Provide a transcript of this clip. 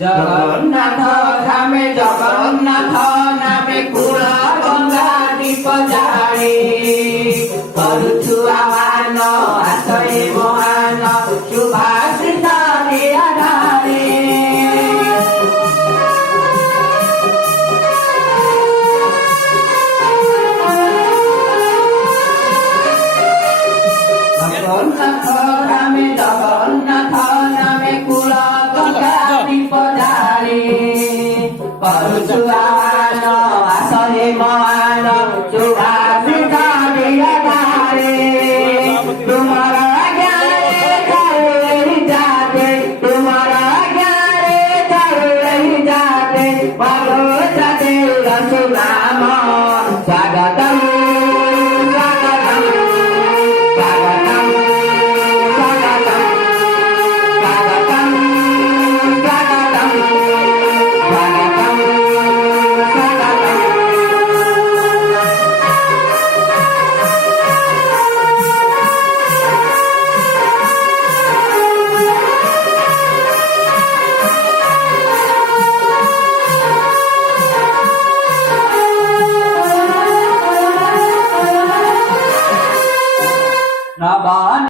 ଜଗନ୍ନାଥ ଧାମେ ଜଗନ୍ନାଥ ନାମେ କୂଳ ଗଙ୍ଗା ଦୀପ ଜାଳି କରୁଛୁ ଆହ୍ୱାନ ଆସେ ମହାନ ଶୁଭାଶ୍ରିତ ନିରାଧାରେ ଜଗନ୍ନାଥ ଧାମେ ଜଗନ୍ନାଥ ନାମେ କୂଳ ଗଙ୍ଗା ଦୀପ ଜାଳି କରୁଛୁ ଆହ୍ୱାନ ଆସେ ମହାନ ଶୁଭାଶ୍ରିତ ନିରାଧାରେ ତୁମର ଆଜ୍ଞାରେ ଚାଲୁ ଯାତେ ତୁମର ଆଜ୍ଞାରେ ଚାଲୁ ଯାତେ ଭଲ ଯାତେ ସୁନାମ ସ୍ୱାଗତମ୍ ସ୍ୱାଗତମ୍ ସ୍ୱାଗତମ୍ ସ୍ୱାଗତମ୍ ସ୍ୱାଗତମ୍ ସ୍ୱାଗତମ୍ ସ୍ୱାଗତମ୍ স্বাগতম।